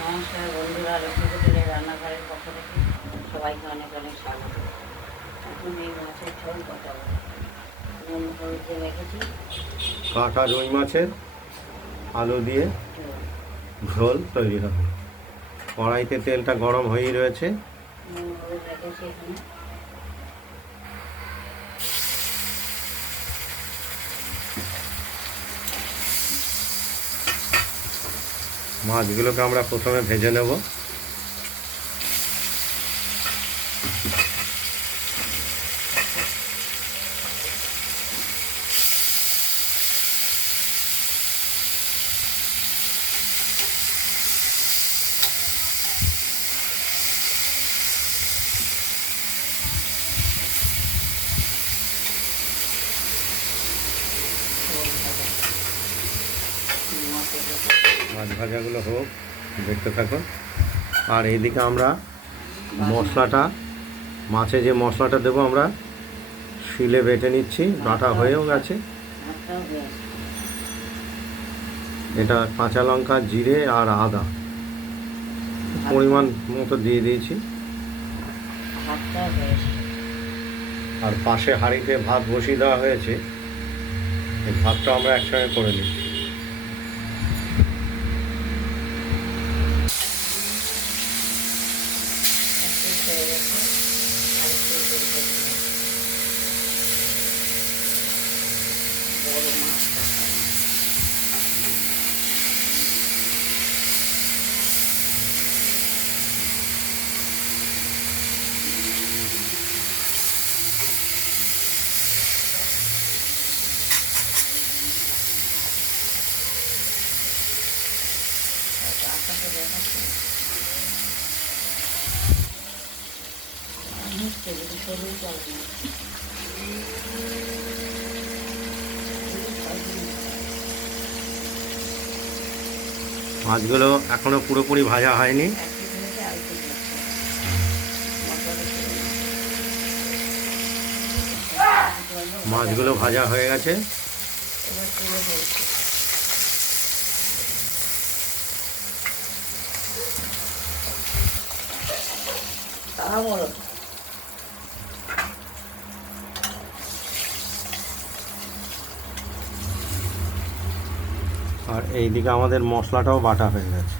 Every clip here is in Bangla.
নমস্কার বন্ধুরা, লক্ষ্মী হোটেলের রান্নাঘরের পক্ষ থেকে সবাইকে অনেক অনেক স্বাগত। এখন এই মাছের ঝোল কটাবো, নুন হলুদ দিয়ে রেখেছি। কাঁটা রুই মাছের আলু দিয়ে ঝোল তৈরি হবে। কড়াইতে তেলটা গরম হয়েই রয়েছে। নুন হলুদ রেখেছি এখানে। মাছগুলোকে আমরা প্রথমে ভেজে নেব। মাছ ভাজাগুলো হোক, দেখতে থাকুন। আর এইদিকে আমরা মশলাটা, মাছে যে মশলাটা দেবো আমরা শিলে বেটে নিচ্ছি। বাটা হয়েও গেছে। এটা কাঁচা লঙ্কা, জিরে আর আদা পরিমাণ মতো দিয়ে দিয়েছি। আর পাশে হাঁড়িতে ভাত বসিয়ে দেওয়া হয়েছে, এই ভাতটা আমরা একসঙ্গে করে নিচ্ছি। মাছগুলো এখনো পুরোপুরি ভাজা হয়নি। মাছগুলো ভাজা হয়ে গেছে। আর এইদিকে আমাদের মশলাটাও বাটা হয়ে গেছে।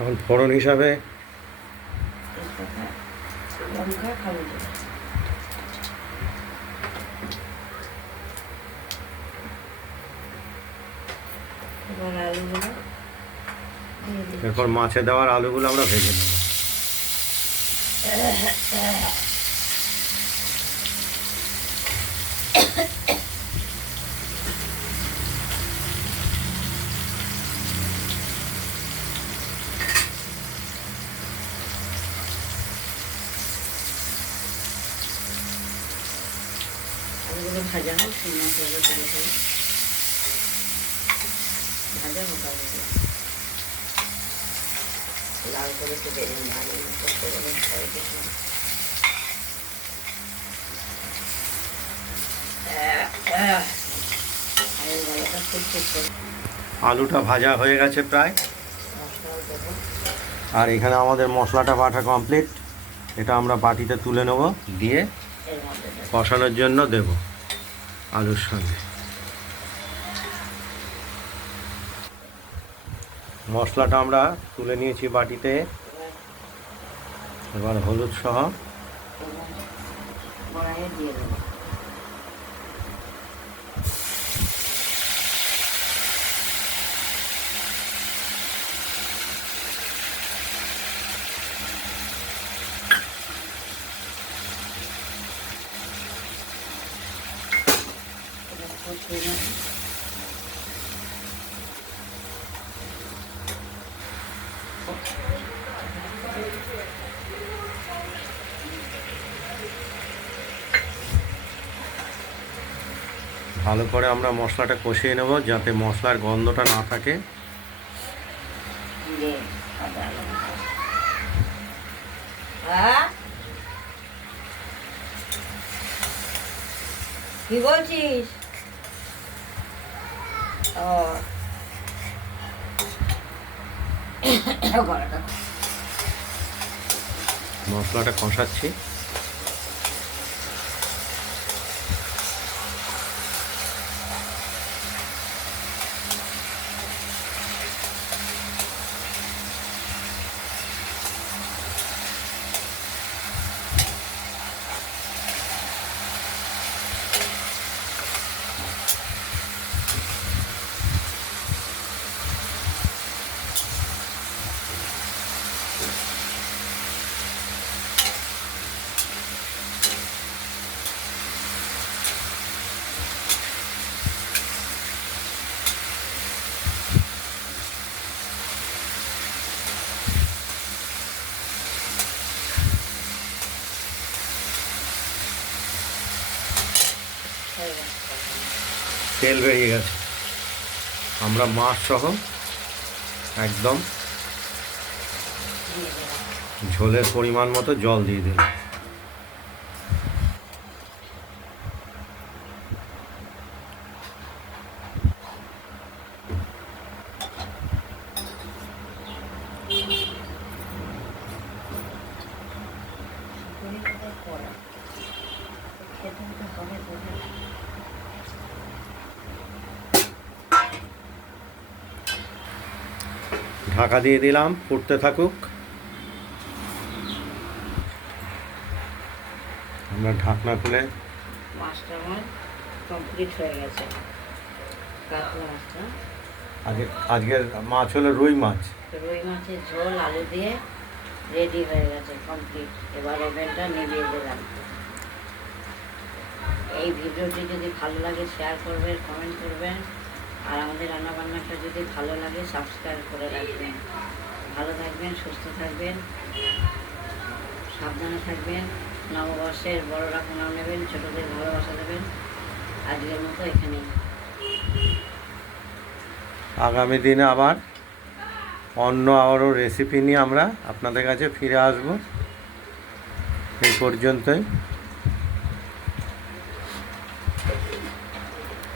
এখন ফোড়ন হিসাবে এরপর মাছে দেওয়ার আলুগুলো আমরা ভেজে নেব। ভাজা হোক, ভাজা হোক, লাল করে একটু বেরিয়ে ভালো করতে পারেন। আলুটা ভাজা হয়ে গেছে প্রায়। আর এখানে আমাদের মশলাটা বাটা কমপ্লিট। এটা আমরা বাটিতে তুলে নেব, দিয়ে কষানোর জন্য দেব আলুর সঙ্গে। মশলাটা আমরা তুলে নিয়েছি বাটিতে। এবার হলুদ সহ দিয়ে দেবো। ভালো করে আমরা মশলাটা কষিয়ে নেব যাতে মশলার গন্ধটা না থাকে। জিরে, আদা, লঙ্কা। হ্যাঁ? কি বলছিস? ও গলাটা মশলাটা কষাচ্ছি। হয়ে গেছে। তেল বেরিয়ে গেছে। আমরা মাছ সহ একদম দিয়ে দিলাম। ঝোলের পরিমাণ মতো জল দিয়ে দিলাম। করে কোথায় করা? খেতে তো হবে বলে। ঢাকা দিয়ে দিলাম, ফুটতে থাকুক। আমরা ঢাকনা খুলে মাছটা আমার কমপ্লিট হয়ে গেছে। কাতলা মাছটা, আজকের মাছ হলো রুই মাছ। রুই মাছের ঝোল আলু দিয়ে রেডি হয়ে গেছে, কমপ্লিট। এবার ওভেনটা নিভিয়ে দিলাম। এই ভিডিওটি যদি ভালো লাগে শেয়ার করবেন, কমেন্ট করবেন, আর আমাদের রান্নাবান্নাটা যদি ভালো লাগে সাবস্ক্রাইব করে রাখবেন। ভালো থাকবেন, সুস্থ থাকবেন, সাবধানে থাকবেন। নববর্ষের বড়রা প্রণাম নেবেন, ছোটদের ভালোবাসা দেবেন। আজকের মতো এখানেই। আগামী দিনে আবার অন্য আরও রেসিপি নিয়ে আমরা আপনাদের কাছে ফিরে আসব। এই পর্যন্তই।